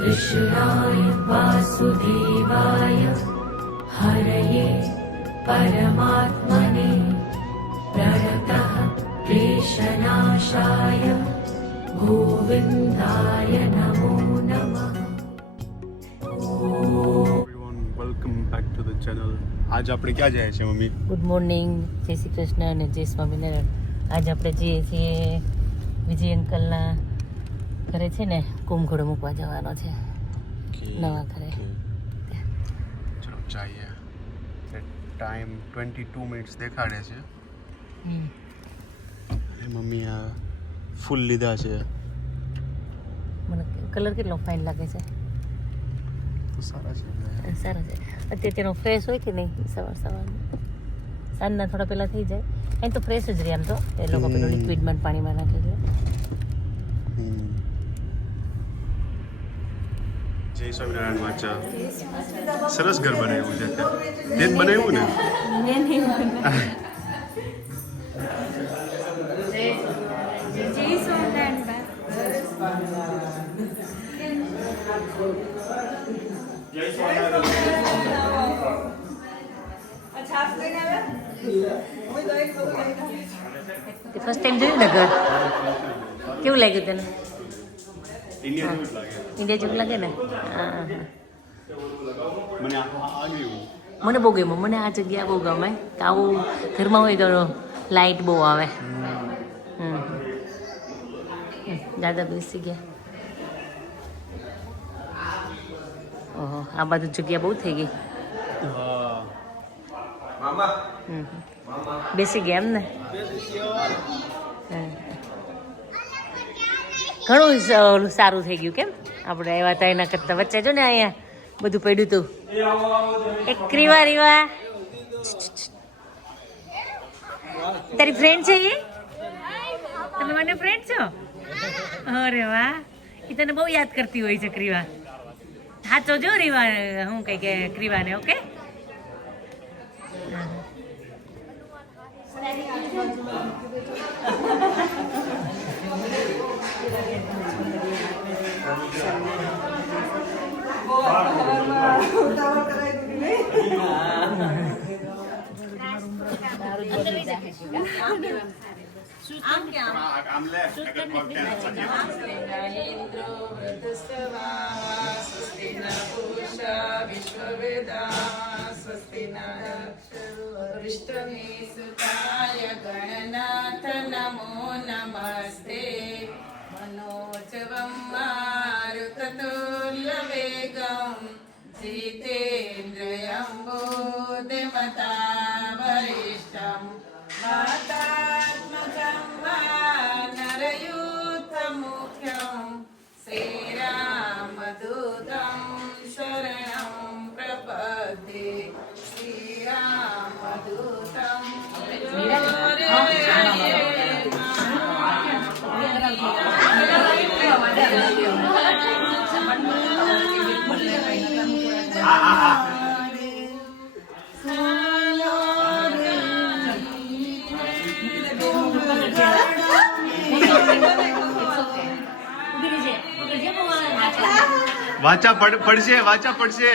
कृष्णाय वासुदेवाय हरये परमात्मने प्रणतः क्लेशनाशाय गोविन्दाय नमो नमः। Welcome back to the channel. આજ આપણે ક્યાં જાય છે મમ્મી? ગુડ મોર્નિંગ, જય શ્રી કૃષ્ણ અને જય સ્વામિનારાયણ. આજે આપણે જઈએ છીએ વિજય અંકલના ઘરે છે ને કુંભઘોડો મૂકવા જવાનો છે નવા ઘરે. ચલો જઈએ. ટાઈમ 22 મિનિટ્સ દેખાડે છે અને મમ્મી આ ફૂલ લીધા છે. મને કલર કેટલો ફાઇન લાગે છે. તો સારા છે. સારા છે. અત્યારે તેનો ફ્રેશ હોય કે નહીં સવાર સાંજના થોડા પહેલાં થઈ જાય. એમ તો ફ્રેશ જ રહે. આમ તો એ લોકો પેલું લિક્વિડમાં પાણીમાં નાખે છે. જય સ્વામિનારાયણ વાચા. સરસ ઘર બનાવ્યું છે. તે જ બનાવ્યું ને? ફર્સ્ટ ટાઈમ જોયું ને ઘર કેવું લાગ્યું તને? ઇન્ડિયા જેવું લાગે ને? હા. મને આ ગયું. મને બહુ ગમ્યું. મને આ જગ્યા બહુ ગમે કે આવું ઘરમાં હોય તો લાઇટ બહુ આવે. દાદા બેસી ગયા. ઓહો, આ બાજુ જગ્યા બહુ થઈ ગઈ. બેસી ગયા એમ ને? ઘણું સારું થઈ ગયું. કેમ આપણે આવ્યા હતા એના કરતા વચ્ચે જો ને અહીંયા બધું પડ્યું હતું. એક રીવા તારી ફ્રેન્ડ છે એ? તમે મને ફ્રેન્ડ છો? અરે વાહ, એ તને બહુ યાદ કરતી હોય છે ક્રીવા. સાચો જો રીવા, હું કઈ કે ક્રીવાને. ઓકે. ગણનાથ નમો નમસ્તે મનોજવમ મારુતતુલ્ય વેગમ જીતેન્દ્રિયમ બુદ્ધિમતા વરિષ્ઠમ માતાત્મજં વાનરયુથ્ય મુખ્યમ શ્રીરામદૂતં શરણં પ્રપદ્યે શ્રીરામદૂતં વાચા પડશે. વાચા પડશે.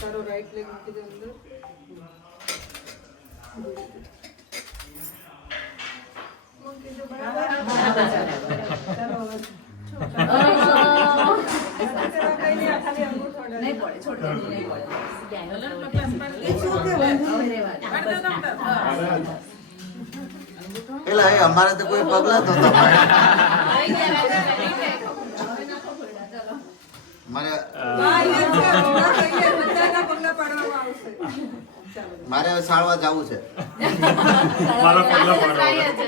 તારો રાઈટ લેગ મૂકી દે અંદર. નહીં પડે, છોડ દે, નહીં પડે. એલા એ અમારે તો કોઈ પગલા તો મારે પગલા પાડવામાં આવશે. મારે હવે સાળવા જવું છે. મારા પગલા પાડો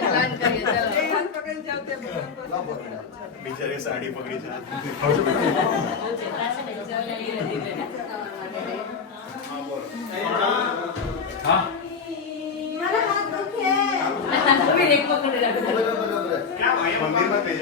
પ્લાન કરીએ ચાલો પકડી જાવ તે બિચારી સાડી પકડી છે હા મંદિરમાં તે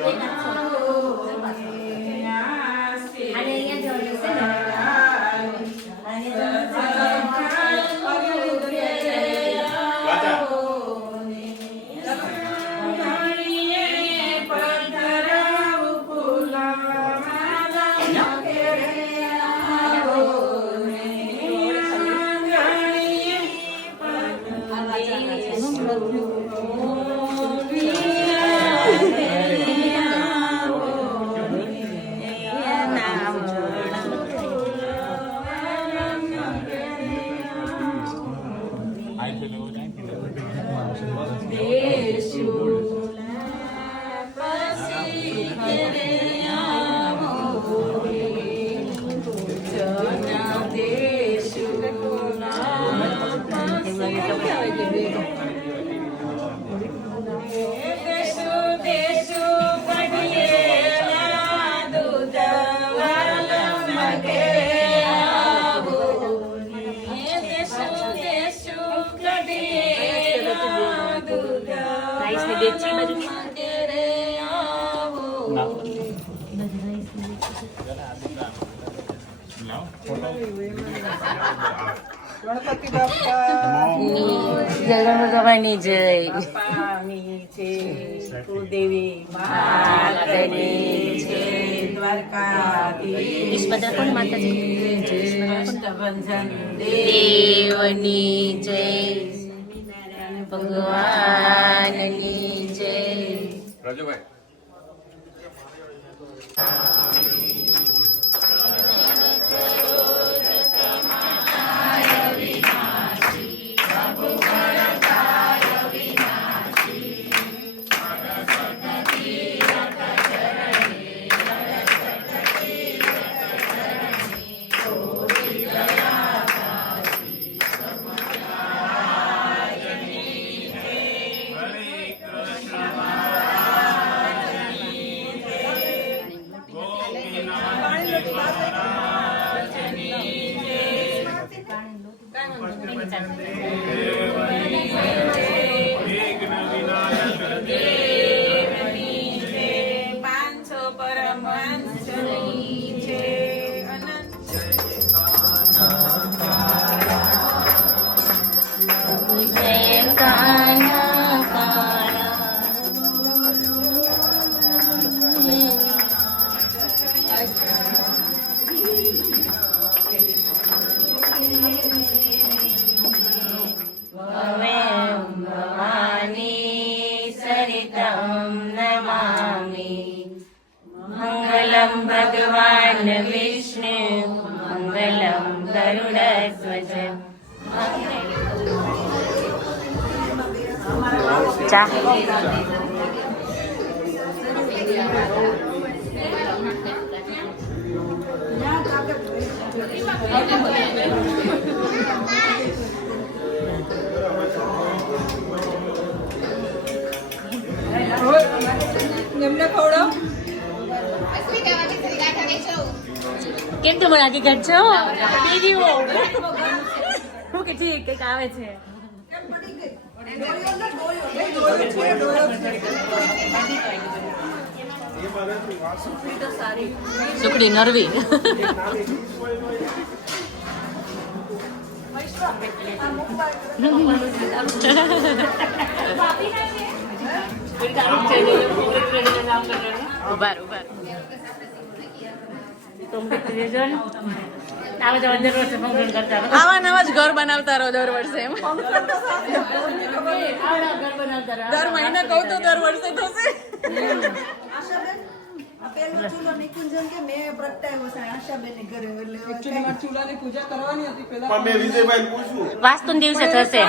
ગણપતિ બાપ્પા જય ભગવાનની જય બાપાની જય કુળદેવી માતની જય દ્વારકાધીશ વિશ્વદર કોણ માતાજી કષ્ટભંજન દેવની જય ભગવાનની જય રાજુભાઈ ભગવાન વિષ્ણુ મંગલમ ગરુડધ્વજ ચા એમને ખવડાવ કેમ તો મને આગળ કરજો દીદી હું કે ઠીક કંઈક આવે છે સુકડી નરવી ઉભાર ઉભાર આવા નવા જ ઘર બનાવતા રહો દર વર્ષે એમ દર મહિને કહું તો દર વર્ષે થશે ચૂલાની પૂજા કરવાની હતી પેલા પણ મેં વિજયભાઈ પૂછ્યું વાસ્તુ દિવસે થશે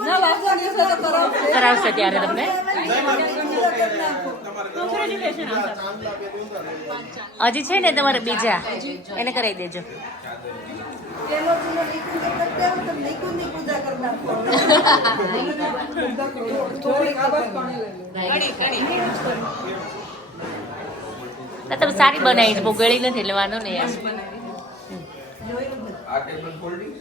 ના વાસણ દિવસે તો કરાવશે કરાવશે ત્યારે તમને હજી છે ને તમારે બીજા એને કરાવી દેજો પેલો ચૂલો નિકુંજ કરતા હોય તો નિકુંજની પૂજા કરી નાખો. થોડીક આવાજ પાણી લઈ લો. તમે સારી બનાવી છે, બહુ ગળી નથી એટલે વાંધો નહીં યાર. આ ટેબલ ફોલ્ડિંગ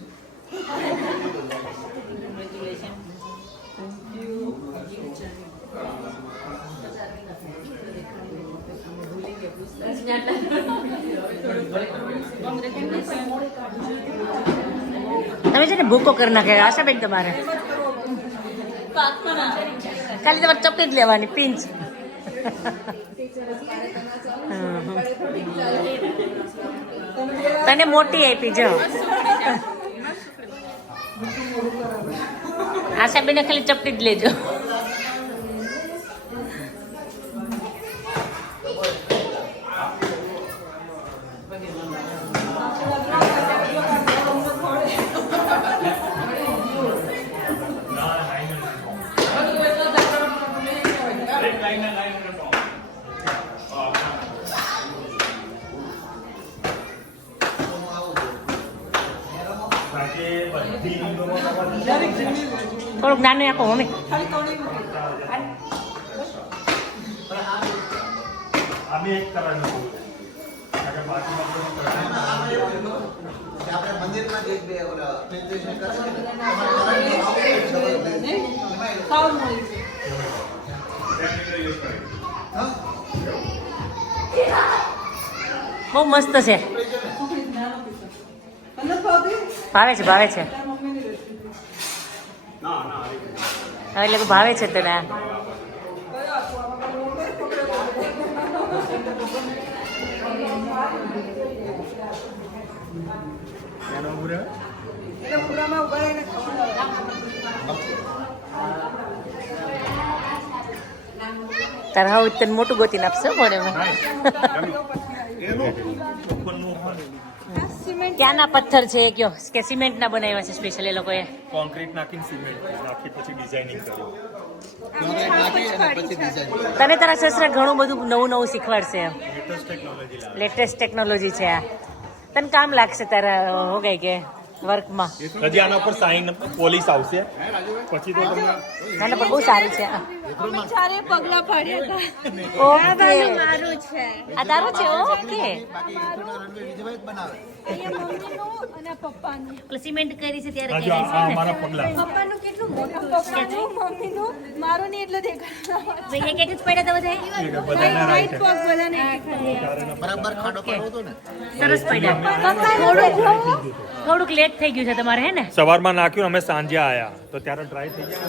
તમે છે ને ભૂકો કરી નાખે આશાબેન તમારે ખાલી તમારે ચપટી જ લેવાની પિંચ. તને મોટી આપી જો આશાબેને ખાલી ચપટી જ લેજો. થોડુંક નાનું આપો મમ્મી. આપણે મંદિરમાં એક બે પ્રેઝન્ટેશન કરે ખાવ મળી છે. બહુ મસ્ત છે. અને ભાભી ભાવે છે ભાવે છે તારા મમ્મીની રેસીપી. હવે એટલે ભાવે છે તને. કયો આપો? આમાં મોટો જ પકડ્યો. એટલે પૂરામાં ઉભા રહીને ખવડાવો. તારે હવે તને મોટું ગોતીને આપશે મોડે ક્યાંના પથ્થર છે કયો કે સિમેન્ટ ના બનાવ્યા છે સ્પેશિયલ એ લોકોએ? કોન્ક્રીટ નાખીને સિમેન્ટ નાખી પછી ડિઝાઇનિંગ કર્યું. તને તારા સસરા ઘણું બધું નવું નવું શીખવાડશે એમ. લેટેસ્ટ ટેકનોલોજી લાવે. લેટેસ્ટ ટેકનોલોજી છે આ. તને કામ લાગશે તારા હો ગઈ કે વર્કમાં. હજી આના ઉપર સાઇન પોલીસ આવશે પછી તો તમને ના ના પણ બહુ સારી છે. ચારે પગલા પાડ્યા હતા. ઓકે મારું છે આ તારું છે ઓકે. બાકી થોડા રનવે વિજયભાઈ જ બનાવે. અહીંયા મમ્મીનું અને પપ્પાનું. એટલે સિમેન્ટ કરી છે ત્યારે હજુ કરી આ અમારા પગલા પપ્પાનું કેટલું મોટું, પપ્પાનું મમ્મીનું, મારું નહીં એટલે દેખાય. છે. એક એક જ પડ્યા હતા બધા. બધાના રાઈટ પગ બધાને એક જ. બરાબર ખાડો પાડવો હતો ને. સરસ પડ્યા. થોડુંક લેટ થઈ ગયું છે તમારે હે ને? સવારમાં નાખ્યું અમે સાંજે આયા તો ત્યારે ડ્રાય થઈ ગયા.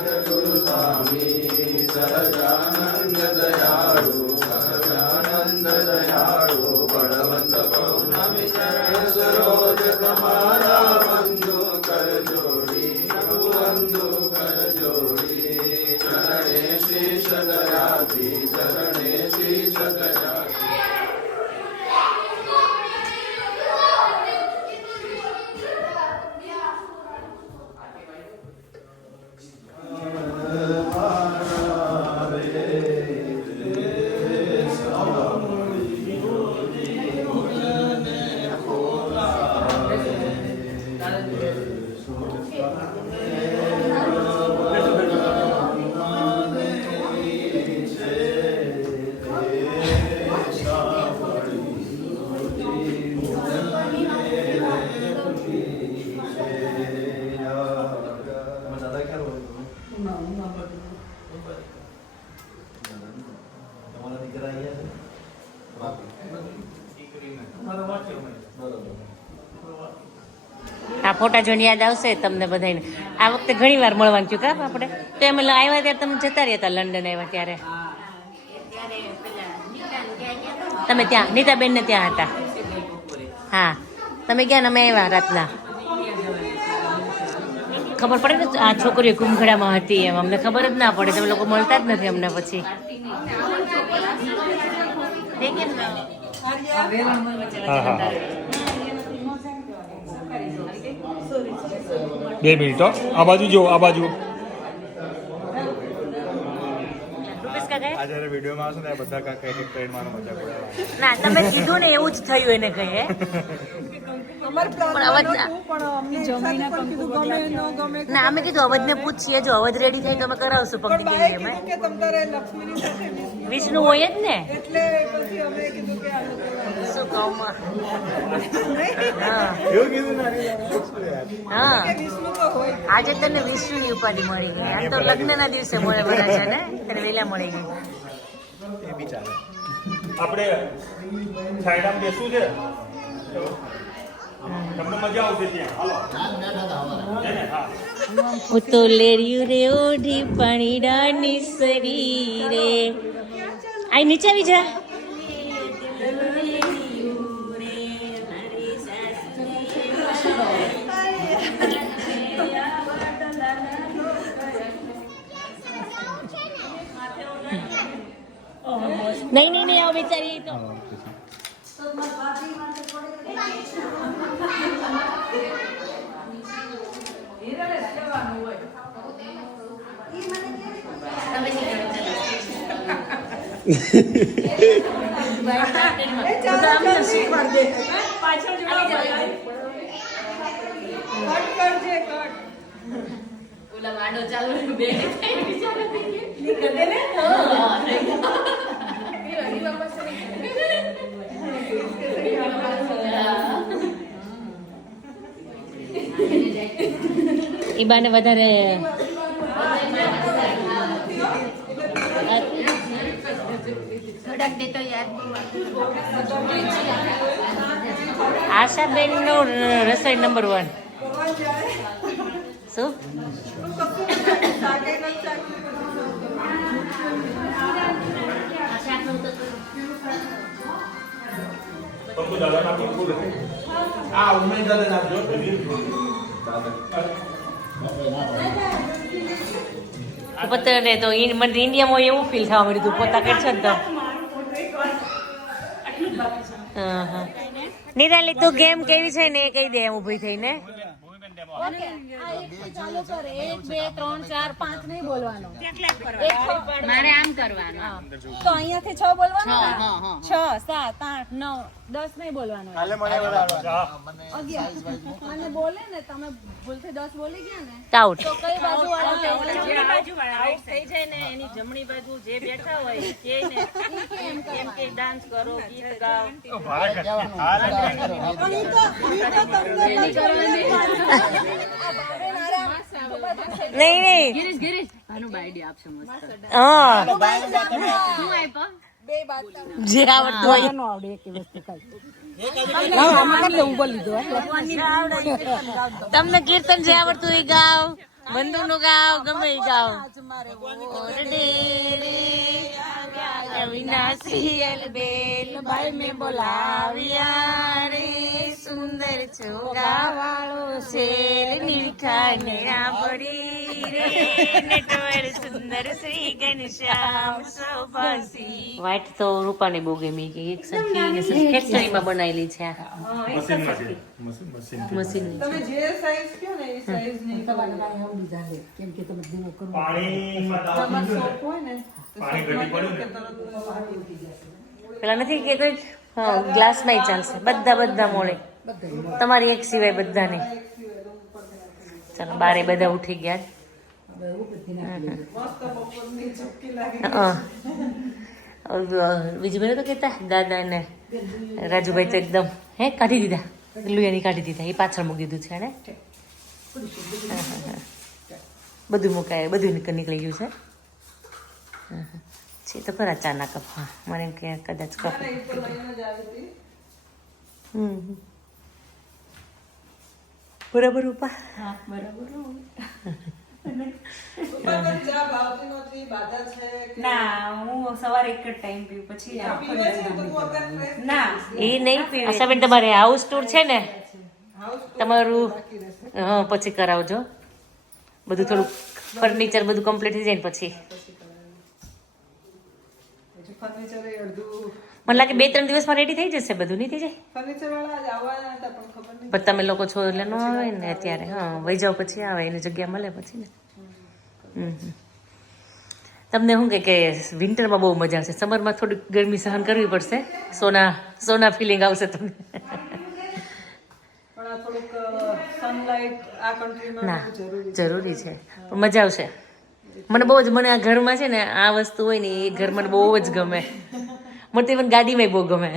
આ ફોટા જોઈને યાદ આવશે તમને બધાને. આ વખતે ઘણી વાર મળવાનું થયું કા આપણે તો એમ આવ્યા ત્યારે તમે જતા રહ્યા હતા લંડન આવ્યા ત્યારે. તમે ત્યાં નીતાબેન ને ત્યાં હતા. હા તમે ગયા ને અમે આવ્યા રાતના. ખબર પડે ને આ છોકરીઓ કુંભખડામાં હતી એમ અમને ખબર જ ના પડે. તમે લોકો મળતા જ નથી અમને પછી. હા હા 2 મિનિટ આ બાજુ જો આ બાજુ આ જ્યારે વિડીયોમાં આવશે ને બધા કાંઈક ટ્રેન મારો મજા પડે. ના તમે કીધું ને એવું જ થયું એને કહે. અમારે પ્લાન પણ અવાજ પણ અમને જમીને પણ કીધું ગમે ન ગમે ના અમે કીધું અવધને પૂછીએ જો અવધ રેડી થાય તો અમે કરાવશું પંક્તિ બાએ કેવી અમે કીધું કે તમ તારે લક્ષ્મીની સાથે વિષ્ણુ હોય જ ને એટલે પછી અમે કીધું કે આ લોકો શું કહું માં? હા કે વિષ્ણુ તો હોય આજે તને વિષ્ણુની ઉપાધિ મળી ગઈ આમ તો લગ્નના દિવસે મળે બધા છે ને તને વહેલા મળી ગઈ આપણે સાઈડમાં બેસવું છે તમને મજા આવશે ત્યાં હાલો હું તો લેર્યું રે ઓઢી પાણી ડાની સરી રે આ નીચે આવી જા નહીં નહીં નહીં આવો બિચારી તો ઓલા વાડો ચાલુ બે ઈ બાને વધારે આશાબેન નો રસોઈ નંબર 1 શું પપ્પુ દાદા નાખો આ ઉમેશ દાદા નાખજો પોતાને તો મને ઇન્ડિયામાં એવું ફીલ થવા મળ્યું હતું પોતા કે છે ને તો નિરાલી તું ગેમ કેવી છે ને એ કહી દે એમ ઊભી થઈને ઓકે આ એક ચાલુ કર 1 2 3 4 5 નહીં બોલવાનો મારે આમ કરવાનું તો અહીંયાથી 6 બોલવાનો 6 7 8 9 10 નહીં બોલવાનો અને બોલે ને તમે ભૂલથી 10 બોલી ગયા ને આઉટ તો કઈ બાજુ વાળા આઉટ થઈ જાય ને એની જમણી બાજુ જે બેઠા હોય કે ને એમ કે ડાન્સ કરો ગીત ગાઓ નહીં નહીં ગિરીશ આનું આઈડિયા આપશે મસ્ત હા શું આપ્યો બે બાજુ જે આવડતું હોય તમને કીર્તન જે આવડતું હોય ગાવ બંધુ નું ગાવ ગમે ઈ ગાવ અવિનાશી અલબેલ ભાઈ મેં બોલાવ્યા રે સુંદર ચોગા વાળો શેલ નીલખાને પડી રે નટવર સુંદર શ્રી ઘનશ્યામ સૌભાસી વાઈટ તો રૂપાને બહુ ગમી કે એક સરખી ફેક્ટરીમાં બનાવેલી છે મશીનમાં છે મશીન તમે જે સાઈઝ કયો ને એ સાઈઝ નહીં પાણીમાં દાવ હોય ને પાણી ઘટી પડ્યું ને પેલા નથી કે કોઈ ગ્લાસમાં ચાલશે બધા મોડે તમારી એક સિવાય બધાને ચાલો બારે બધા ઉઠી ગયા બીજું બધું તો કેતા દાદા ને રાજુભાઈ તો એકદમ કાઢી દીધા લુયાની કાઢી દીધા એ પાછળ મૂકી દીધું છે ને બધું મુકાય બધું નીકળી ગયું છે તો ખરા ચાના કપ હા મને એમ કે કદાચ કપ બરાબર ઉપા ના હું સવારે એક જ ટાઈમ પીવું પછી ના એ નહીં પીવે આશાબેન તમારે હાઉસ ટૂર છે ને તમારું હા પછી કરાવજો બધું થોડું ફર્નિચર બધું કમ્પ્લીટ થઈ જાય ને પછી ફર્નિચર અડધું મને લાગે 2-3 દિવસમાં રેડી થઈ જશે બધું નહીં થઈ જાય ફર્નિચર વાળા જ આવવાના હતા પણ ખબર નહીં પણ તમે લોકો છો એટલે ન આવે ને અત્યારે હા વહી જાઓ પછી આવે એની જગ્યા મળે પછી ને તમને શું કે વિન્ટરમાં બહુ મજા આવશે સમરમાં થોડીક ગરમી સહન કરવી પડશે સોના ફિલિંગ આવશે તમને થોડુંક સનલાઇટ આ કન્ટ્રીમાં ના બહુ જરૂરી જરૂરી છે પણ મજા આવશે મને બહુ જ મને આ ઘરમાં છે ને આ વસ્તુ હોય ને એ ઘર મને બહુ જ ગમે મને તો ઇવન ગાડીમાં બહુ ગમે